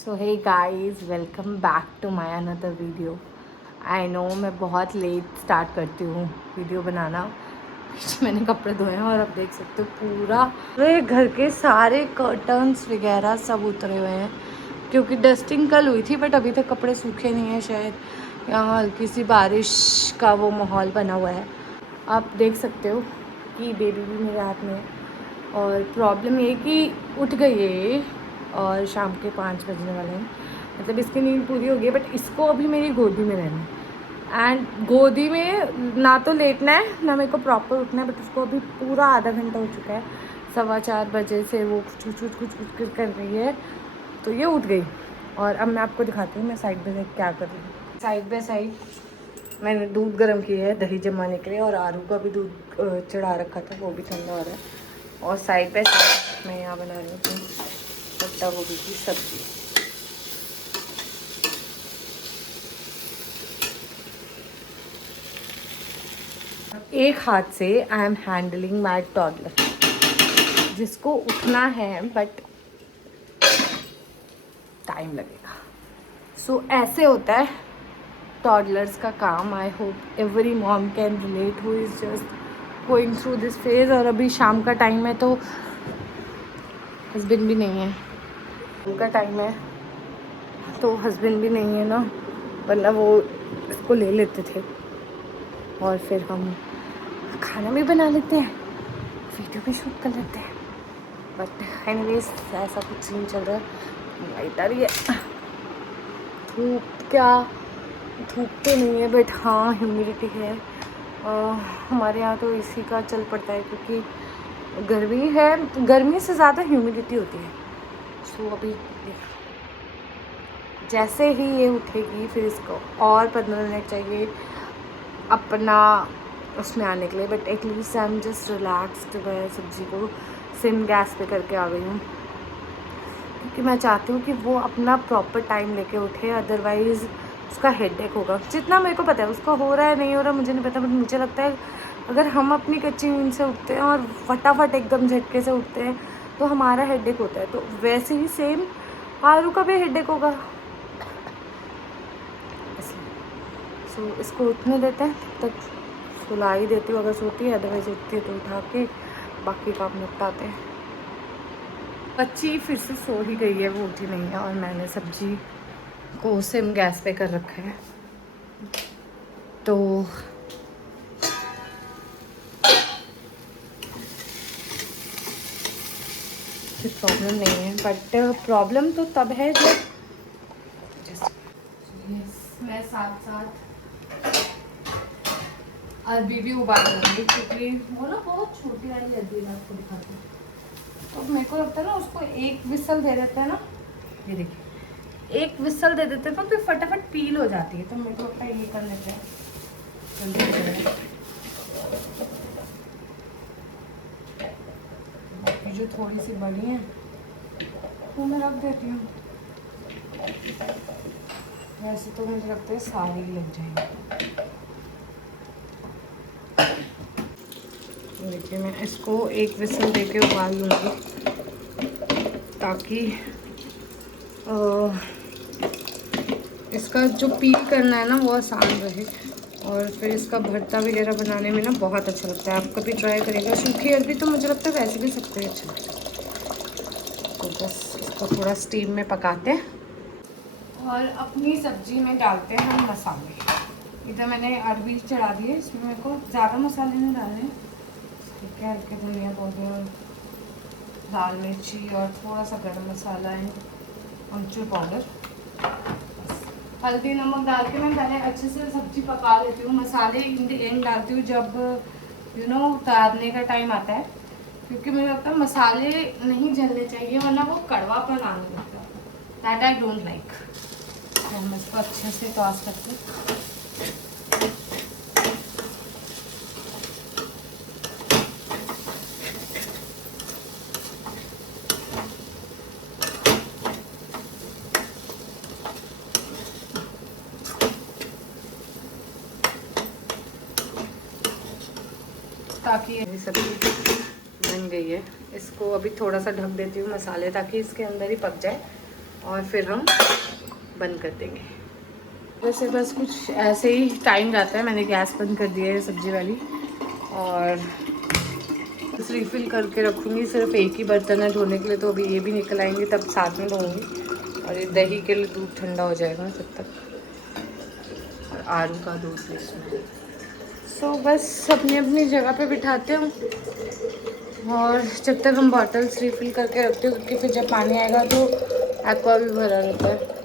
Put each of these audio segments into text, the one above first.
So hey guys, welcome back to my another video. I know मैं बहुत let start करती हूँ video बनाना। मैंने कपड़े धोए हैं और अब देख सकते हो पूरे घर के सारे कर्टन्स वगैरह सब उतरे हुए हैं क्योंकि डस्टिंग कल हुई थी, बट अभी तक कपड़े सूखे नहीं हैं। शायद यहाँ हल्की सी बारिश का वो माहौल बना हुआ है। आप देख सकते हो कि बेबी भी मेरे हाथ में है और प्रॉब्लम ये कि उठ गई है ये और शाम के 5 बजने वाले हैं। मतलब इसकी नींद पूरी हो गई है, बट इसको अभी मेरी गोदी में रहना है। एंड गोदी में ना तो लेटना है ना मेरे को प्रॉपर उठना है, बट उसको अभी पूरा आधा घंटा हो चुका है। 4:15 बजे से वो कुछ कर रही है, तो ये उठ गई। और अब मैं आपको दिखाती हूँ मैं साइड बाई साइड क्या कर रही हूँ। साइड बाई साइड मैंने दूध गर्म किया है दही जमाने के लिए, और आरू का भी दूध चढ़ा रखा था, वो भी ठंडा हो रहा है। और साइड बाई साइड मैं यहाँ बना रही हूँ पत्ता गोभी की सब्जी। एक हाथ से I am handling my toddler, जिसको उठना है बट टाइम लगेगा। सो ऐसे होता है टॉडलर्स का काम। I hope every mom can relate who is just going through this phase. और अभी शाम का टाइम है तो हस्बैंड भी नहीं है। शाम का टाइम है तो हस्बैंड भी नहीं है ना, वरना वो इसको ले लेते थे और फिर हम खाना भी बना लेते हैं, वीडियो भी शूट कर लेते हैं। बट एनीवेज ऐसा कुछ सीन चल रहा है। लाइट आ रही है। धूप तो नहीं है, बट हाँ ह्यूमिडिटी है। हमारे यहाँ तो एसी का चल पड़ता है क्योंकि गर्मी है, गर्मी से ज़्यादा ह्यूमिडिटी होती है। सो अभी जैसे ही ये उठेगी फिर इसको और 15 मिनट चाहिए अपना उसमें आने के लिए। But at least I am just relaxed. मैं सब्ज़ी को सिम गैस पे करके आ गई हूँ क्योंकि मैं चाहती हूँ कि वो अपना प्रॉपर टाइम लेके उठे, अदरवाइज़ उसका हेडेक होगा। जितना मेरे को पता है उसका हो रहा है नहीं हो रहा मुझे नहीं पता, बट मुझे लगता है अगर हम अपनी कच्ची नींद से उठते हैं और फटाफट एकदम झटके से उठते हैं तो हमारा हेडेक होता है। तो वैसे ही सेम आरू का भी हेडेक होगा। सो इसको उठने देते हैं, तब तक सुला ही देती हूँ अगर सोती है, अदरवाइज उठती है तो उठा के बाकी काम निपटाते हैं। बच्ची फिर से सो ही गई है, वो उठी नहीं है। और मैंने सब्जी को सिम गैस पे कर रखा है तो फिर प्रॉब्लम नहीं है। बट प्रॉब्लम तो तब है जब मैं साथ साथ अरबी भी उबाल लूँगी क्योंकि वो ना बहुत छोटी वाली अरबी है। आपको दिखाती हूँ। तो मेरे को लगता है ना उसको एक विसल दे देते हैं ना, ये देखिए एक विसल दे देते हैं तो फिर फटाफट पील हो जाती है। तो मेरे को लगता है ये कर लेते हैं जल्दी हो जाएगा। बाकी जो थोड़ी सी बड़ी हैं वो मैं रख देती हूँ। वैसे तो मुझे लगता है सारी ही लग जाएंगी। देखिए मैं इसको एक विसल देके उबाल लूँगी ताकि इसका जो पील करना है ना वो आसान रहे। और फिर इसका भरता वगैरह बनाने में ना बहुत अच्छा लगता है। आप कभी ट्राई करिएगा। सूखी अरबी तो मुझे लगता है वैसे भी सबको अच्छा लगता है। तो बस इसको थोड़ा स्टीम में पकाते हैं और अपनी सब्जी में डालते हैं हम मसाले। इधर मैंने अरबी चढ़ा दी है, इसमें मेरे को ज़्यादा मसाले नहीं डालने, ठीक है। हल्के धनिया पाउडर, लाल मिर्ची और थोड़ा सा गरम मसाला एंड अमचूर पाउडर, हल्दी नमक डाल के मैं पहले अच्छे से सब्जी पका लेती हूँ। मसाले इन द एंड डालती हूँ जब उतारने का टाइम आता है, क्योंकि मुझे लगता है मसाले नहीं जलने चाहिए वरना वो कड़वापन आने लगता है। That I don't like. तो हम इसको अच्छे से टॉस करके ताकि ये सब्जी बन गई है। इसको अभी थोड़ा सा ढक देती हूँ मसाले ताकि इसके अंदर ही पक जाए। और फिर हम बंद कर देंगे। वैसे बस कुछ ऐसे ही टाइम जाता है। मैंने गैस बंद कर दिया है सब्जी वाली, और रिफ़िल करके रखूँगी। सिर्फ एक ही बर्तन है धोने के लिए, तो अभी ये भी निकल आएंगे तब साथ में धोऊँगी। और ये दही के लिए दूध ठंडा हो जाएगा तब तक, और आलू का दूध भी इसमें। सो बस अपनी अपनी जगह पे बिठाते हैं, और जब तक हम बॉटल्स रिफ़िल करके रखते हो, क्योंकि फिर जब पानी आएगा तो एक्वा भी भरा रहता है।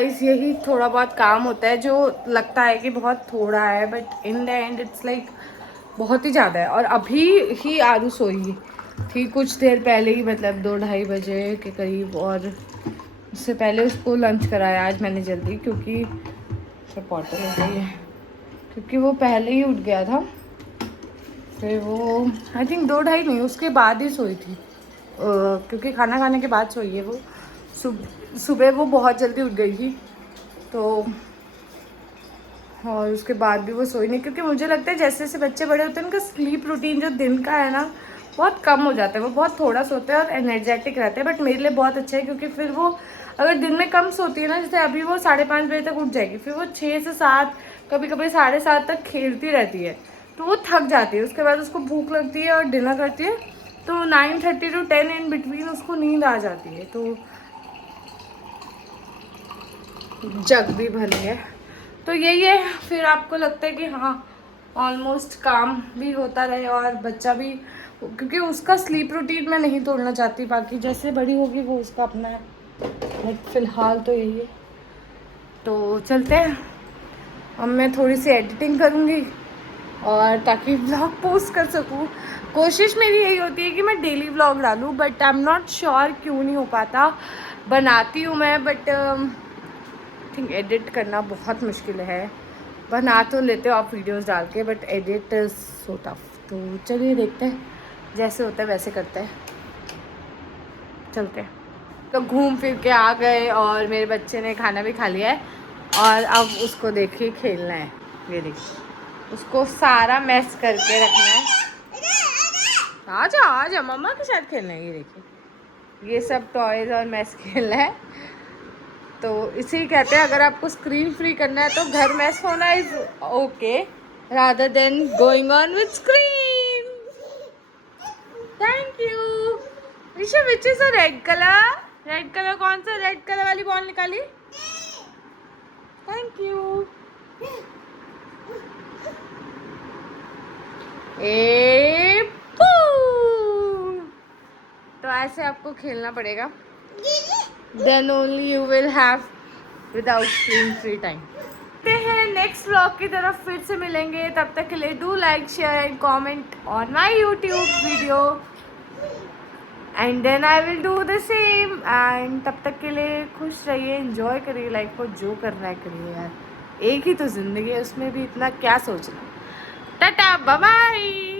इस यही थोड़ा बहुत काम होता है जो लगता है कि बहुत थोड़ा है, but in the end it's like बहुत ही ज़्यादा है। और अभी ही आरू सोई थी कुछ देर पहले ही, मतलब 2-2:30 बजे के करीब, और उससे पहले उसको लंच कराया आज मैंने जल्दी, क्योंकि सब बॉटल हो गई है, क्योंकि वो पहले ही उठ गया था। फिर वो आई थिंक 2-2:30 नहीं, उसके बाद ही सोई थी, क्योंकि खाना खाने के बाद सोई है वो। सुबह वो बहुत जल्दी उठ गई थी, तो और उसके बाद भी वो सोई नहीं, क्योंकि मुझे लगता है जैसे जैसे बच्चे बड़े होते हैं उनका स्लीप रूटीन जो दिन का है ना बहुत कम हो जाता है। वो बहुत थोड़ा सोते हैं और एनर्जेटिक रहते हैं, बट मेरे लिए बहुत अच्छा है, क्योंकि फिर वो अगर दिन में कम सोती है ना, जैसे अभी वो 5:30 बजे तक उठ जाएगी, फिर वो 6 से 7, कभी कभी 7:30 तक खेलती रहती है, तो वो थक जाती है। उसके बाद उसको भूख लगती है और डिनर करती है, तो 9:30 to 10 इन बिटवीन उसको नींद आ जाती है, तो जग भी भरी है। तो यही है, फिर आपको लगता है कि हाँ ऑलमोस्ट काम भी होता रहे और बच्चा भी, क्योंकि उसका स्लीप रूटीन मैं नहीं तोड़ना चाहती। बाकी जैसे बड़ी होगी वो उसका अपना है, बट फिलहाल तो यही है। तो चलते हैं, अब मैं थोड़ी सी एडिटिंग करूँगी, और ताकि व्लॉग पोस्ट कर सकूँ। कोशिश मेरी यही होती है कि मैं डेली व्लॉग डालूँ, but I am not sure क्यों नहीं हो पाता। बनाती हूँ मैं, बट थिंक एडिट करना बहुत मुश्किल है। बना तो लेते हो आप वीडियोस डाल के, but edit is so tough. तो चलिए देखते हैं, जैसे होता है वैसे करते हैं, चलते हैं। तो घूम फिर के आ गए, और मेरे बच्चे ने खाना भी खा लिया है, और अब उसको देखिए खेलना है। ये देखिए, उसको सारा मैस करके रखना है। आ जा मम्मा के साथ खेलना है। ये देखिए, ये सब टॉयज और मैस खेलना है। तो इसी कहते हैं, अगर आपको स्क्रीन फ्री करना है तो घर मैस होना is okay, rather than going on with screen. Thank you Risha. Which is a red colour? Red colour कौन सा? रेड कलर वाली बॉल निकाली। Thank you. ए पू। तो ऐसे आपको खेलना पड़ेगा, then only you will have without screen free time. हैं नेक्स्ट व्लॉग की तरफ फिर से मिलेंगे, तब तक के लिए do like share and comment on my YouTube video, and then I will do the same. And तब तक के लिए खुश रहिए, एंजॉय करिए लाइफ को, जो करना है करिए यार, एक ही तो ज़िंदगी है, उसमें भी इतना क्या सोचना। Tata bye bye.